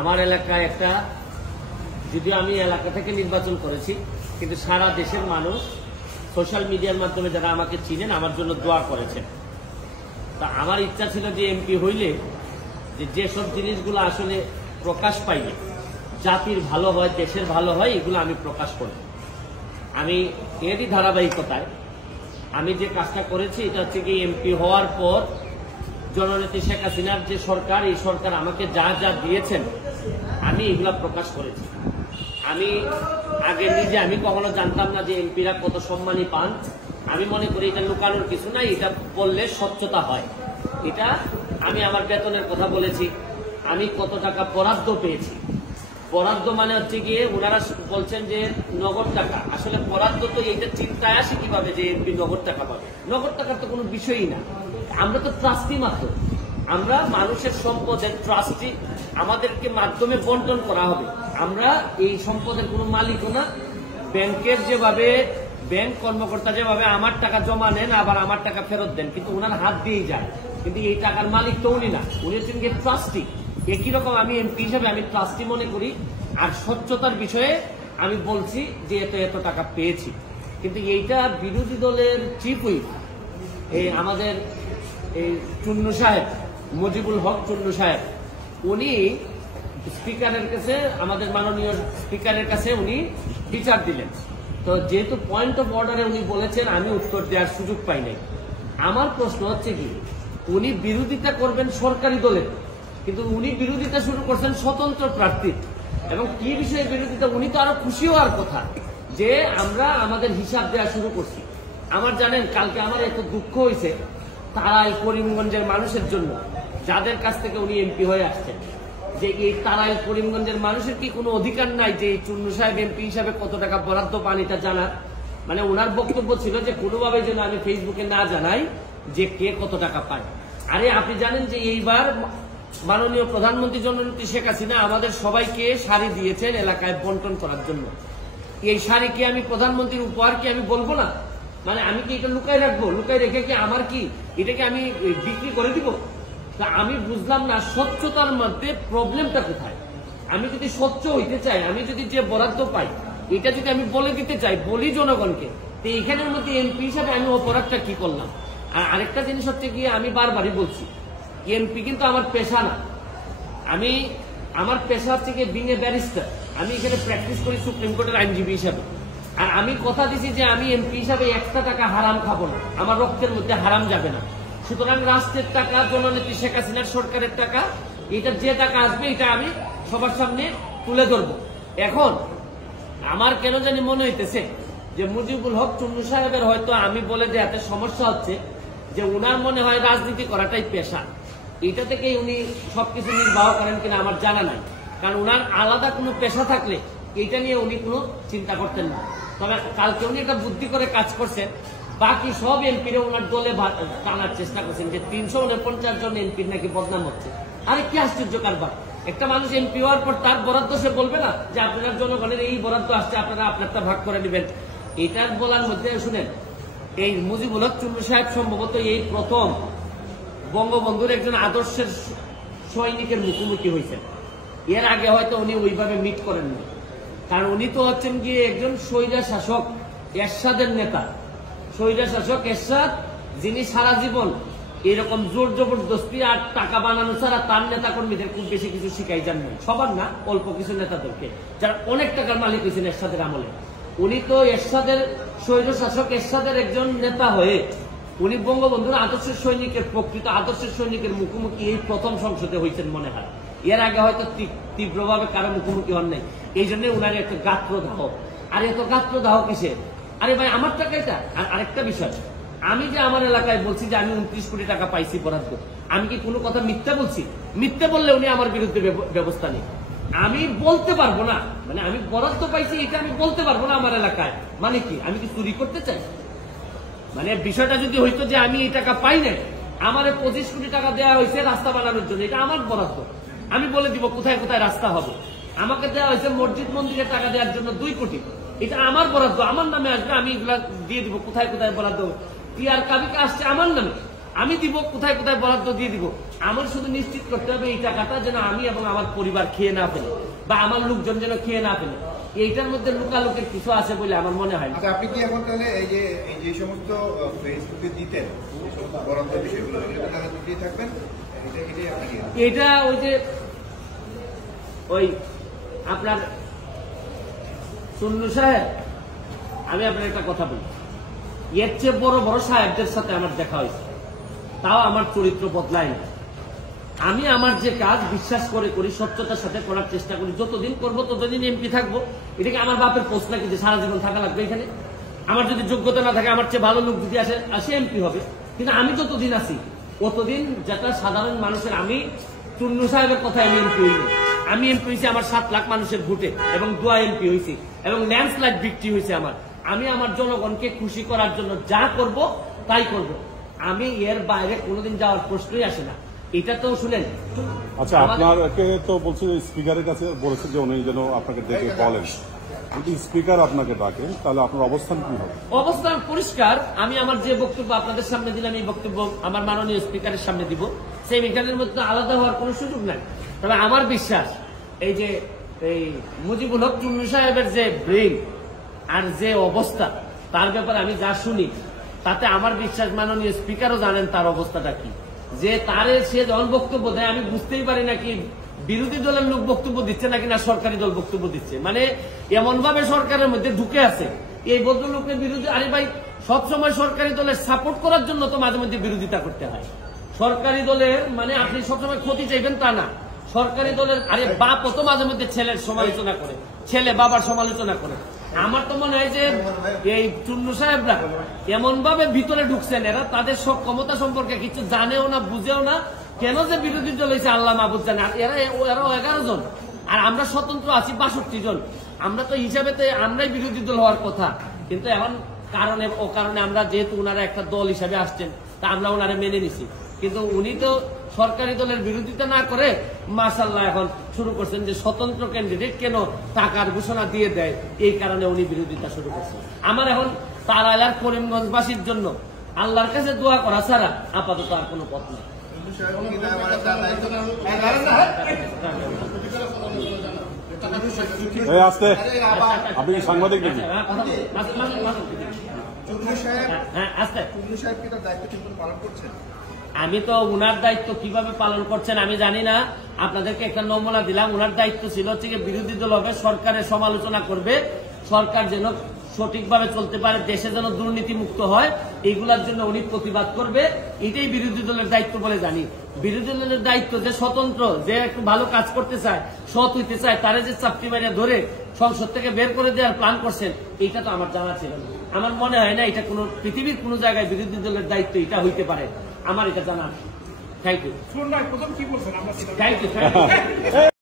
আমার এলাকায় একটা, যদিও আমি এলাকা থেকে নির্বাচন করেছি, কিন্তু সারা দেশের মানুষ সোশ্যাল মিডিয়ার মাধ্যমে যারা আমাকে চিনেন আমার জন্য দোয়া করেছেন। তা আমার ইচ্ছা ছিল যে এমপি হইলে যেসব জিনিসগুলো আসলে প্রকাশ পাইলে জাতির ভালো হয়, দেশের ভালো হয়, এগুলো আমি প্রকাশ করব। আমি এরই ধারাবাহিকতায় আমি যে কাজটা করেছি এটা হচ্ছে কি, এমপি হওয়ার পর জননেত্রী শেখ হাসিনার যে সরকার, এই সরকার আমাকে যা যা দিয়েছেন আমি এগুলা প্রকাশ করেছি। আমি আগে নিজে আমি কখনো জানতাম না যে এমপিরা কত সম্মানী পান। আমি মনে করি এটা লুকানোর কিছু নাই, এটা বললে স্বচ্ছতা হয়। এটা আমি আমার বেতনের কথা বলেছি, আমি কত টাকা বরাদ্দ পেয়েছি। বরাদ্দ মানে হচ্ছে গিয়ে ওনারা বলছেন যে নগদ টাকা, আসলে বরাদ্দ তো এইটা চিন্তায় আসে কিভাবে যে এমপি নগদ টাকা পাবে। নগদ টাকার তো কোনো বিষয়ই না, আমরা তো ট্রাস্টি মাত্র, আমরা মানুষের সম্পদের ট্রাস্টি, আমাদেরকে মাধ্যমে বন্টন করা হবে। আমরা এই সম্পদের কোনো মালিকও না। ব্যাংকের যেভাবে ব্যাংক কর্মকর্তা যেভাবে আমার টাকা জমা নেন আবার আমার টাকা ফেরত দেন, কিন্তু ওনার হাত দিয়েই যায়, কিন্তু এই টাকার মালিক তো উনি না, উনি হচ্ছেন গিয়ে ট্রাস্টি। একই রকম আমি এমপি হিসাবে আমি ট্রাস্টি মনে করি। আর স্বচ্ছতার বিষয়ে আমি বলছি যে এত এত টাকা পেয়েছি। কিন্তু এইটা বিরোধী দলের চিফ হুইপ এই আমাদের এই চুন্নু সাহেব, মুজিবুল হক চুন্নু সাহেব, উনি স্পিকারের কাছে, আমাদের মাননীয় স্পিকারের কাছে উনি বিচার দিলেন। তো যেহেতু পয়েন্ট অফ অর্ডারে উনি বলেছেন, আমি উত্তর দেওয়ার সুযোগ পাই নাই। আমার প্রশ্ন হচ্ছে কি, উনি বিরোধিতা করবেন সরকারি দলের, কিন্তু উনি বিরোধিতা শুরু করছেন স্বতন্ত্র প্রার্থীর। এবং কি বিষয়ে বিরোধিতা, উনি তো আরো খুশি হওয়ার কথা যে আমরা আমাদের হিসাব দেওয়া শুরু করছি। আমার জানেন কালকে আমার এত দুঃখ হয়েছে তারাই করিমগঞ্জের মানুষের জন্য, যাদের কাছ থেকে উনি এমপি হয়ে আসছেন, যে এই তারাই করিমগঞ্জের মানুষের কি কোনো অধিকার নাই যে এই চুন্নু সাহেব এমপি হিসাবে কত টাকা বরাদ্দ পান এটা জানার। মানে ওনার বক্তব্য ছিল যে কোনোভাবে যেন আমি ফেসবুকে না জানাই যে কে কত টাকা পায়। আরে আপনি জানেন যে এইবার মাননীয় প্রধানমন্ত্রী জননেত্রী শেখ হাসিনা আমাদের সবাইকে শাড়ি দিয়েছেন এলাকায় বন্টন করার জন্য। এই শাড়ি কি আমি প্রধানমন্ত্রীর উপহার কি আমি বলবো না? মানে আমি কি এটা লুকাই রাখবো? লুকাই রেখে কি আমার কি এটাকে আমি বিক্রি করে দিব? তা আমি বুঝলাম না স্বচ্ছতার মধ্যে প্রবলেমটা কোথায়। আমি যদি স্বচ্ছ হইতে চাই, আমি যদি যে বরাদ্দ পাই এটা যদি আমি বলে দিতে চাই, বলি জনগণকে, তো এইখানের মধ্যে এমপি হিসাবে আমি অপরাধটা কি করলাম? আর আরেকটা জিনিস হচ্ছে গিয়ে, আমি বারবারই বলছি এমপি কিন্তু আমার পেশা না। আমার পেশা হচ্ছে গিয়ে বিং এ ব্যারিস্টার। আমি এখানে প্র্যাকটিস করি সুপ্রিম কোর্টের আইনজীবী হিসাবে। আর আমি কথা দিছি যে আমি এমপি হিসাবে একটা টাকা হারাম খাবো না, আমার রক্তের মধ্যে হারাম যাবে না। সুতরাং রাষ্ট্রের টাকা, জননেত্রী শেখ হাসিনার সরকারের টাকা, এটা যে টাকা আসবে এটা আমি সবার সামনে তুলে ধরবো। এখন আমার কেন জানি মনে হইতেছে যে মুজিবুল হক চুন্নু সাহেবের হয়তো আমি বলে দেওয়াতে সমস্যা হচ্ছে, যে উনার মনে হয় রাজনীতি করাটাই পেশা। এটা থেকেই উনি সবকিছু নির্বাহ করেন কিনা আমার জানা নাই, কারণ উনার আলাদা কোনো পেশা থাকলে এটা নিয়ে উনি কোনো চিন্তা করতেন না। তবে কালকে উনি একটা বুদ্ধি করে কাজ করছেন, বাকি সব এমপিরা ওনার দলে টানার চেষ্টা করছেন যে 349 জন এমপির নাকি বদনাম হচ্ছে। আরে কি আশ্চর্য কারবার! একটা মানুষ এমপি হওয়ার পর তার বরাদ্দ সে বলবে না যে আপনার জনগণের এই বরাদ্দ আসছে, আপনারা আপনারটা ভাগ করে নেবেন। এটার বলার মধ্যে শুনেন, এই মুজিবুল হক চুন্নু সাহেব সম্ভবত এই প্রথম বঙ্গবন্ধুর একজন আদর্শের সৈনিকের মুখোমুখি হয়েছেন। এর আগে হয়তো উনি ওইভাবে মিট করেননি, কারণ উনি তো হচ্ছেন গিয়ে একজন স্বৈরা শাসক এরশাদের নেতা। স্বৈরা শাসক এরশাদ, যিনি সারা জীবন এরকম জোর জবরদস্তি আর টাকা বানানো ছাড়া তার নেতা কর্মীদের খুব বেশি কিছু শিখাই যান নাই। সবার না, অল্প কিছু নেতাদেরকে, যারা অনেক টাকার মালিক হয়েছেন এরশাদের আমলে। উনি তো এরশাদের স্বৈর শাসক এরশাদের একজন নেতা হয়ে উনি বঙ্গবন্ধুর আদর্শের সৈনিকের, প্রকৃত আদর্শের সৈনিকের মুখোমুখি এই প্রথম সংসদে হয়েছেন মনে হয়। এর আগে হয়তো তীব্রভাবে কারো মুখোমুখি হন নাই। এই জন্য উনার একটা গাত্রদাহ। আর এত গাত্রদাহ কিসে? আরে ভাই আমার টাকা এটা। আর আরেকটা বিষয়, আমি যে আমার এলাকায় বলছি যে আমি 29 কোটি টাকা পাইছি বরাদ্দ, আমি কি কোনো কথা মিথ্যা বলছি? মিথ্যা বললে উনি আমার বিরুদ্ধে ব্যবস্থা নেই। আমি বলতে পারবো না, মানে আমি বরাদ্দ পাইছি এটা আমি বলতে পারবো না আমার এলাকায়, মানে কি আমি কি চুরি করতে চাই? মানে বিষয়টা যদি হইতো যে আমি এই টাকা পাই নাই, আমার 25 কোটি টাকা দেওয়া হয়েছে রাস্তা বানানোর জন্য, এটা আমার বরাদ্দ, আমি বলে দিব কোথায় কোথায় রাস্তা হবে। আমাকে দেওয়া হয়েছে মসজিদ মন্দিরে টাকা দেওয়ার জন্য 2 কোটি, এটা আমার বরাদ্দ, আমার নামে আসবে, আমি এগুলা দিয়ে দিব কোথায় কোথায় বরাদ্দ। টিআর কাবিকে আসছে আমার নামে, আমি দিব, কোথায় কোথায় বরাদ্দ দিয়ে দিব। আমার শুধু নিশ্চিত করতে হবে এই টাকাটা যেন আমি এবং আমার পরিবার খেয়ে না ফেলে, বা আমার লোকজন যেন খেয়ে না ফেলে। এইটার মধ্যে লুকালুকের কিছু আছে বলে আমার মনে হয়। আচ্ছা, আপনি কি এখন তাহলে এই যে সমস্ত ফেসবুকে দিতেন বরাদ্দের বিষয়গুলো তাহলে দিতেই থাকবেন? এটা ওই যে ওই আপনার চুন্নু সাহেব, আমি আপনার একটা কথা বলি, এর চেয়ে বড় বড় সাহেবদের সাথে আমার দেখা হয়েছে, তাও আমার চরিত্র বদলায় না। আমি আমার যে কাজ বিশ্বাস করে করি, সত্যতার সাথে করার চেষ্টা করি। যতদিন করবো ততদিন এমপি থাকবো। এটাকে আমার বাপের পোস্ট নাকি যে সারা জীবন থাকা লাগবে এখানে? আমার যদি যোগ্যতা না থাকে, আমার চেয়ে ভালো লোক যদি আসে এমপি হবে। কিন্তু আমি যতদিন আছি ততদিন যেটা সাধারণ মানুষের, আমি চুন্নু সাহেবের কথায় আমি এমপি হইনি। আমি এমপি হয়েছি আমার 7 লাখ মানুষের ভোটে এবং দোয়া এমপি হয়েছি এবং ল্যান্ডস্লাইড ভিক্টরি হয়েছে আমার। আমি আমার জনগণকে খুশি করার জন্য যা করব তাই করব। আমি এর বাইরে কোনোদিন যাওয়ার প্রশ্নই আসে না। এটা তো শুনেন। আচ্ছা, আপনাকে তো বলছে স্পিকারের কাছে বলেছে যে উনি যেন আপনাকে ডেকে বলেন, যদি স্পিকার আপনাকে ডাকেন তাহলে আপনার অবস্থান কি হবে? অবস্থান পরিষ্কার। আমি আমার যে বক্তব্য আপনাদের সামনে দিলাম, এই বক্তব্য আমার মাননীয় স্পিকারের সামনে দিব। সেই এখানের মধ্যে আলাদা হওয়ার কোনো সুযোগ নাই। তবে আমার বিশ্বাস, এই যে এই মুজিবুল হক চুন্নু সাহেবের যে ব্রেইন আর যে অবস্থা, তার ব্যাপারে আমি যা শুনি তাতে আমার বিশ্বাস মাননীয় স্পিকারও জানেন তার অবস্থাটা কি। যে তারে সে যখন বক্তব্য দেয়, আমি বুঝতেই পারি না কি বিরোধী দলের লোক বক্তব্য দিচ্ছে নাকি না সরকারি দল বক্তব্য দিচ্ছে। মানে এমন ভাবে সরকারের মধ্যে ঢুকে আছে এই ভদ্রলোকের বিরোধী। আরে ভাই, সবসময় সরকারি দলের সাপোর্ট করার জন্য তো মাঝে মধ্যে বিরোধিতা করতে হয়। সরকারি দলের মানে আপনি সবসময় ক্ষতি চাইবেন তা না। সরকারি দলের আরে বাপও তো মাঝে মধ্যে ছেলের সমালোচনা করে, ছেলে বাবার সমালোচনা করে। আমার তো মনে হয় যে এই চুন্নু সাহেবরা এমন ভাবে ভিতরে ঢুকছেন, এরা তাদের সব ক্ষমতা সম্পর্কে কিছু জানেও না, বুঝেও না। কেন যে বিরোধী দল হয়েছে আল্লাহ মাহবুদ জানে। আর এরা 11 জন, আর আমরা স্বতন্ত্র আছি 62 জন। আমরা তো হিসাবে তো আমরাই বিরোধী দল হওয়ার কথা, কিন্তু এখন কারণে ও কারণে আমরা যেহেতু ওনারা একটা দল হিসাবে আসছেন, তা আমরা ওনারা মেনে নিছি। কিন্তু উনি তো সরকারি দলের বিরোধিতা না করে মাশাআল্লাহ এখন শুরু করছেন যে স্বতন্ত্র ক্যান্ডিডেট কেন টাকার ঘোষণা দিয়ে দেয়, এই কারণে উনি বিরোধিতা শুরু করছেন। আমার এখন তার এলাকার করিমগঞ্জবাসীর জন্য আল্লাহর কাছে দোয়া করা ছাড়া আপাতত আর কোনো পথ নেই। আসতে আপনি সাংবাদিক নাকি? আমি তো উনার দায়িত্ব কিভাবে পালন করছেন আমি জানি না। আপনাদেরকে একটা নমুনা দিলাম। উনার দায়িত্ব ছিল হচ্ছে বিরোধী দল হবে, সরকারের সমালোচনা করবে, সরকার যেন সঠিকভাবে চলতে পারে, দেশে যেন দুর্নীতি মুক্ত হয়, এইগুলার জন্য উনি প্রতিবাদ করবে। এটাই বিরোধী দলের দায়িত্ব বলে জানি। বিরোধী দলের দায়িত্ব যে স্বতন্ত্র, যে একটু ভালো কাজ করতে চায়, সৎ হইতে চায়, তারে যে চাপটি মারিয়া ধরে সংসদ থেকে বের করে দেওয়ার প্ল্যান করছেন, এইটা তো আমার জানা ছিল না। আমার মনে হয় না এটা কোন পৃথিবীর কোন জায়গায় বিরোধী দলের দায়িত্ব এটা হইতে পারে। আমার এটা জানা। Thank you. Thank you.